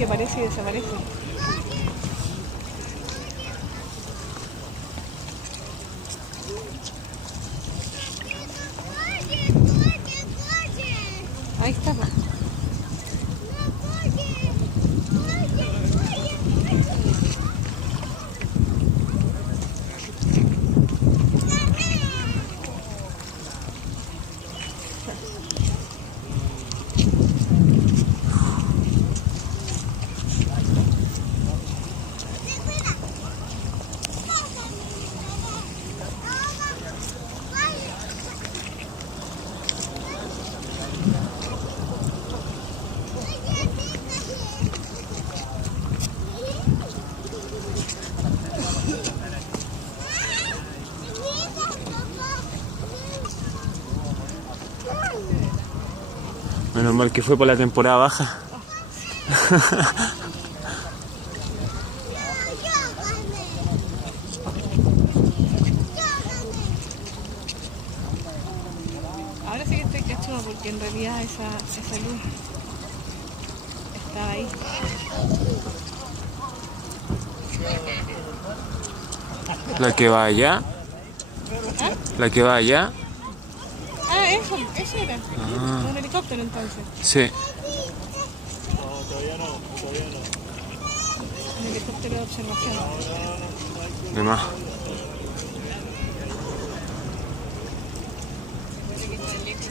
que aparece y desaparece. Ahí está, po. Menos mal que fue por la temporada baja. Ahora sí que estoy cachuda porque en realidad esa luz estaba ahí. La que va allá. ¿Ah? La que va allá. Ah, eso era. Un helicóptero entonces. Sí. Un helicóptero de observación. De más. Parece que está lejos.